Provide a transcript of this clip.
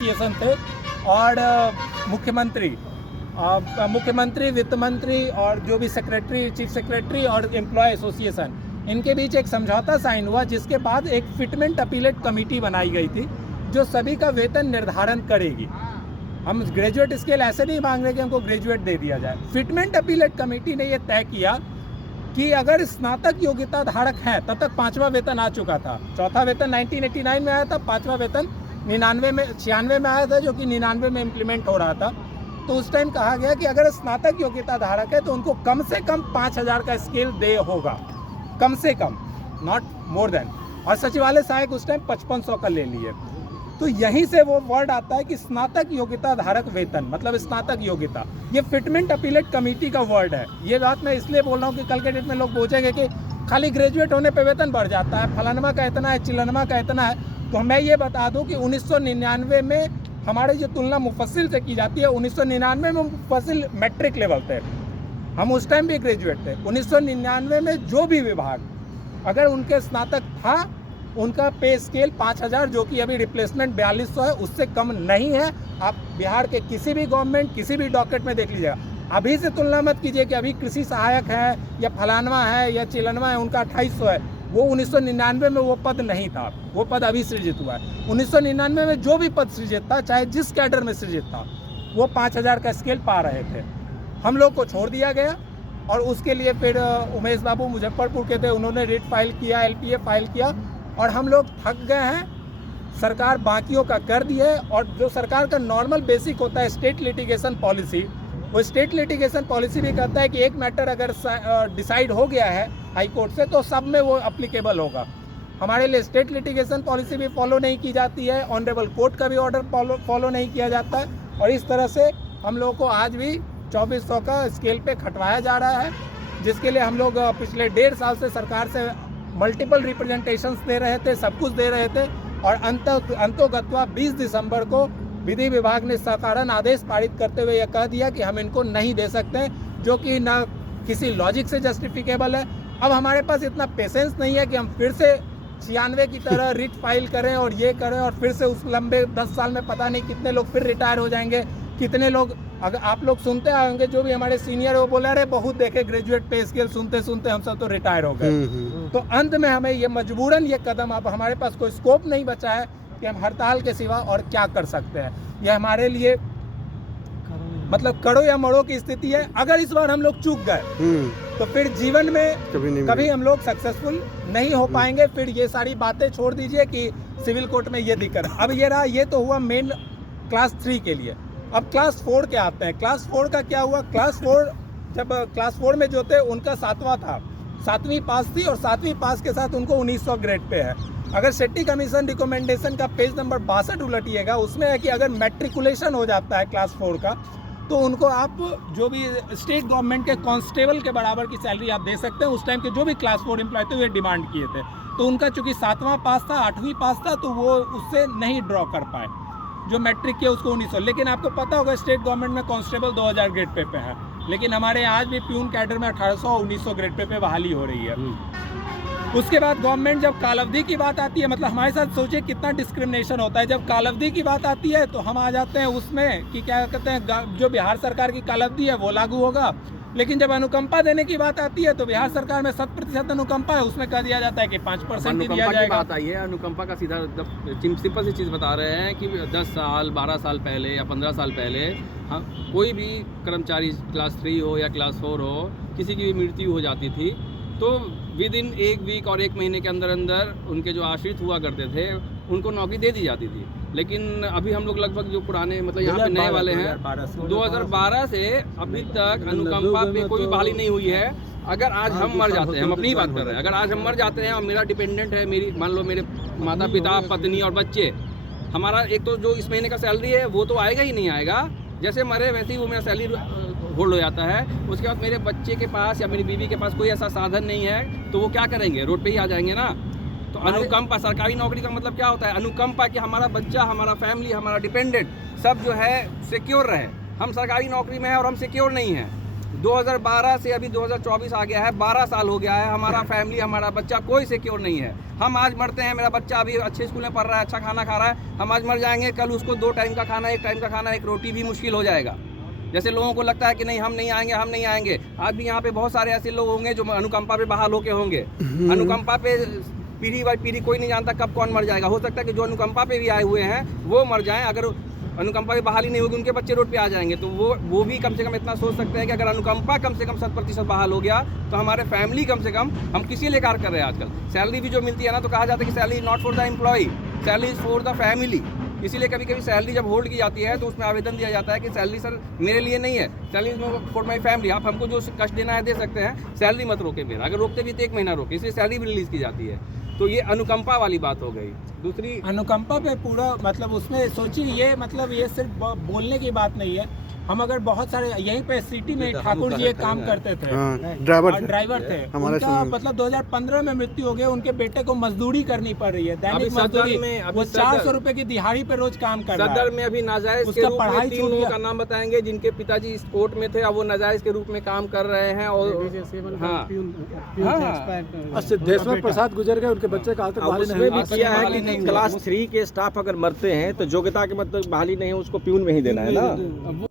Association थे और मुख्यमंत्री, वित्त मंत्री और जो भी सेक्रेटरी, चीफ सेक्रेटरी और एम्प्लॉय एसोसिएशन, इनके बीच एक समझौता साइन हुआ, जिसके बाद एक फिटमेंट अपीलेट कमेटी बनाई गई थी जो सभी का वेतन निर्धारण करेगी। हम ग्रेजुएट स्केल ऐसे नहीं मांग रहे कि हमको ग्रेजुएट दे दिया जाए। फिटमेंट अपीलेट कमेटी ने यह तय किया कि अगर स्नातक योग्यता धारक हैं, तब तक 5वां वेतन आ चुका था। चौथा वेतन 1989 में आया था, 5वां वेतन 96 में आया था, जो कि 99 में इम्प्लीमेंट हो रहा था। तो उस टाइम कहा गया कि अगर स्नातक योग्यता धारक है तो उनको कम से कम 5000 का स्केल दे होगा, कम से कम, नॉट मोर देन। और सचिवालय सहायक उस टाइम 5500 का ले लिए। तो यहीं से वो वर्ड आता है कि स्नातक योग्यता धारक वेतन, मतलब स्नातक योग्यता। ये फिटमेंट अपीलेट कमेटी का वर्ड है। ये बात मैं इसलिए बोल रहा हूँ कि कल के डेट में लोग पूछेंगे कि खाली ग्रेजुएट होने पे वेतन बढ़ जाता है, फलानमा का इतना है, चिलनमा का इतना है। तो मैं ये बता दूं कि 1999 में हमारी जो तुलना मुफस्सिल से की जाती है, 1999 में मुफस्सिल मैट्रिक लेवल थे, हम उस टाइम भी ग्रेजुएट थे। 1999 में जो भी विभाग अगर उनके स्नातक था, उनका पे स्केल 5000, जो कि अभी रिप्लेसमेंट 4200 है, उससे कम नहीं है। आप बिहार के किसी भी गवर्नमेंट, किसी भी डॉक्यूमेंट में देख लीजिएगा। अभी से तुलना मत कीजिए कि अभी कृषि सहायक है या फलानवा है या चिलनवा है, उनका 2800 है। वो 1999 में वो पद नहीं था, वो पद अभी सृजित हुआ है। 1999 में जो भी पद सृजित था, चाहे जिस कैडर में सृजित था, वो 5000 का स्केल पा रहे थे। हम लोग को छोड़ दिया गया और उसके लिए फिर उमेश बाबू मुजफ्फरपुर के थे, उन्होंने रिट फाइल किया, LPA फाइल किया और हम लोग थक गए हैं। सरकार बाकियों का कर दी है और जो सरकार का नॉर्मल बेसिक होता है स्टेट लिटिगेशन पॉलिसी, वो स्टेट लिटिगेशन पॉलिसी भी कहता है कि एक मैटर अगर डिसाइड हो गया है हाई कोर्ट से तो सब में वो अप्लीकेबल होगा। हमारे लिए स्टेट लिटिगेशन पॉलिसी भी फॉलो नहीं की जाती है, ऑनरेबल कोर्ट का भी ऑर्डर फॉलो नहीं किया जाता है और इस तरह से हम लोग को आज भी 2400 का स्केल पे खटवाया जा रहा है, जिसके लिए हम लोग पिछले 1.5 साल से सरकार से मल्टीपल रिप्रेजेंटेशंस दे रहे थे, सब कुछ दे रहे थे और अंतोगत्वा 20 दिसंबर को विधि विभाग ने सकारण आदेश पारित करते हुए यह कह दिया कि हम इनको नहीं दे सकते, जो कि ना किसी लॉजिक से जस्टिफिकेबल है। अब हमारे पास इतना पेशेंस नहीं है कि हम फिर से 96 की तरह रिट फाइल करें और ये करें और फिर से उस लंबे 10 साल में पता नहीं कितने लोग फिर रिटायर हो जाएंगे, कितने लोग। अगर आप लोग सुनते आएंगे, जो भी हमारे सीनियर है वो बोला रहे बहुत देखे ग्रेजुएट पे स्केल, सुनते सुनते हम सब तो रिटायर हो गए। तो अंत में हमें ये मजबूरन ये कदम, अब हमारे पास कोई स्कोप नहीं बचा है कि हम हड़ताल के सिवा और क्या कर सकते हैं। यह हमारे लिए मतलब कड़ो या मड़ो की स्थिति है। अगर इस बार हम लोग चूक गए तो फिर जीवन में कभी हम लोग सक्सेसफुल नहीं हो पाएंगे। फिर ये सारी बातें छोड़ दीजिए कि सिविल कोर्ट में ये दिक्कत। अब ये रहा, ये तो हुआ मेन क्लास 3 के लिए। अब क्लास 4 के आते हैं। क्लास 4 का क्या हुआ? क्लास 4 जब क्लास 4 में जो थे उनका 7वां था, 7वीं पास थी और 7वीं पास के साथ उनको 1900 ग्रेड पे है। अगर सेट्टी कमीशन रिकमेंडेशन का पेज नंबर 62 उलटिएगा, उसमें है कि अगर मैट्रिकुलेशन हो जाता है क्लास 4 का तो उनको आप जो भी स्टेट गवर्नमेंट के कांस्टेबल के बराबर की सैलरी आप दे सकते हैं। उस टाइम के जो भी क्लास 4 एम्प्लॉय थे वे डिमांड किए थे, तो उनका चूंकि 7वां पास था, 8वीं पास था, तो वो उससे नहीं ड्रॉ कर पाए। जो मैट्रिक किया उसको 1900। लेकिन आपको पता होगा स्टेट गवर्नमेंट में कांस्टेबल 2000 ग्रेड पे है, लेकिन हमारे आज भी प्यून कैडर में 1800 और 1900 ग्रेड पे बहाली हो रही है। उसके बाद गवर्नमेंट जब कालावधि की बात आती है, मतलब हमारे साथ सोचिए कितना डिस्क्रिमिनेशन होता है। जब कालावधि की बात आती है तो हम आ जाते हैं उसमें कि क्या कहते हैं, जो बिहार सरकार की कालावधि है वो लागू होगा। लेकिन जब अनुकंपा देने की बात आती है तो बिहार सरकार में 100% अनुकंपा है, उसमें कह दिया जाता है कि 5% ही दिया जाएगा। बात आई है अनुकंपा का, सीधा सिंपल सी चीज़ बता रहे हैं कि 10 साल 12 साल पहले या 15 साल पहले कोई भी कर्मचारी क्लास 3 हो या क्लास 4 हो, किसी की भी मृत्यु हो जाती थी तो विद इन 1 वीक और 1 महीने के अंदर अंदर उनके जो आश्रित हुआ करते थे उनको नौकरी दे दी जाती थी। लेकिन अभी हम लोग लगभग जो पुराने, मतलब यहाँ पे नए वाले हैं, 2012 से अभी तक अनुकंपा पे कोई बहाली नहीं हुई है। अगर आज हम मर जाते हैं, हम अपनी ही बात कर रहे हैं, अगर आज हम मर जाते हैं और मेरा डिपेंडेंट है, मेरी मान लो मेरे माता पिता, पत्नी और बच्चे, हमारा एक तो जो इस महीने का सैलरी है वो तो आएगा ही नहीं आएगा। जैसे मरे वैसे ही वो मेरा सैलरी होल्ड हो जाता है। उसके बाद मेरे बच्चे के पास या मेरी बीवी के पास कोई ऐसा साधन नहीं है तो वो क्या करेंगे? रोड पे ही आ जाएंगे ना। तो अनुकंपा, सरकारी नौकरी का मतलब क्या होता है? अनुकंपा कि हमारा बच्चा, हमारा फैमिली, हमारा डिपेंडेंट सब जो है सिक्योर रहे। हम सरकारी नौकरी में हैं और हम सिक्योर नहीं हैं। 2012 से अभी 2024 आ गया है, 12 साल हो गया है, हमारा फैमिली, हमारा बच्चा कोई सिक्योर नहीं है। हम आज मरते हैं, मेरा बच्चा अभी अच्छे स्कूल में पढ़ रहा है, अच्छा खाना खा रहा है, हम आज मर जाएंगे, कल उसको 2 टाइम का खाना, 1 टाइम का खाना, 1 रोटी भी मुश्किल हो जाएगा। जैसे लोगों को लगता है कि नहीं हम नहीं आएंगे, हम नहीं आएंगे, आज भी यहाँ पे बहुत सारे ऐसे लोग होंगे जो अनुकंपा पे बहाल होके होंगे। अनुकंपा पे पीढ़ी बाई पीढ़ी कोई नहीं जानता कब कौन मर जाएगा। हो सकता है कि जो अनुकंपा पे भी आए हुए हैं वो मर जाएं, अगर अनुकंपा की बहाली नहीं होगी उनके बच्चे रोड पे आ जाएंगे, तो वो भी कम से कम इतना सोच सकते हैं कि अगर अनुकंपा कम से कम 100% बहाल हो गया तो हमारे फैमिली कम से कम, हम किसी लिए कार्य कर रहे हैं आजकल, सैलरी भी जो मिलती है ना, तो कहा जाता है कि salary not for the employ, salary is for the family. इसीलिए कभी कभी सैलरी जब होल्ड की जाती है तो उसमें आवेदन दिया जाता है कि सैलरी सर मेरे लिए नहीं है, salary is for my family, आप हमको जो कष्ट देना है दे सकते हैं, सैलरी मत रोके मेरा, अगर रोकते भी तो 1 महीना रोके, इसलिए सैलरी भी रिलीज की जाती है। तो ये अनुकंपा वाली बात हो गई। दूसरी अनुकंपा पे पूरा मतलब उसमें सोचिए, ये मतलब ये सिर्फ बोलने की बात नहीं है। हम अगर बहुत सारे यहीं पे सिटी में ठाकुर जी एक काम करते थे, ड्राइवर थे, उनका मतलब 2015 में मृत्यु हो गया, उनके बेटे को मजदूरी करनी पड़ रही है, दैनिक मजदूरी, वो 400 रुपए की दिहाड़ी पे रोज काम कर रहा है। सदर में अभी नाजायज के रूप में 3 लोगों का नाम बताएंगे जिनके पिताजी इस कोर्ट में थे, अब वो नाजायज के रूप में काम कर रहे हैं। और देशवर प्रसाद गुजर गए, उनके बच्चे का तक बहाली नहीं भी किया है कि क्लास 3 के स्टाफ अगर मरते हैं तो योग्यता के मतलब बहाली नहीं है, उसको प्यून में ही देना है ना।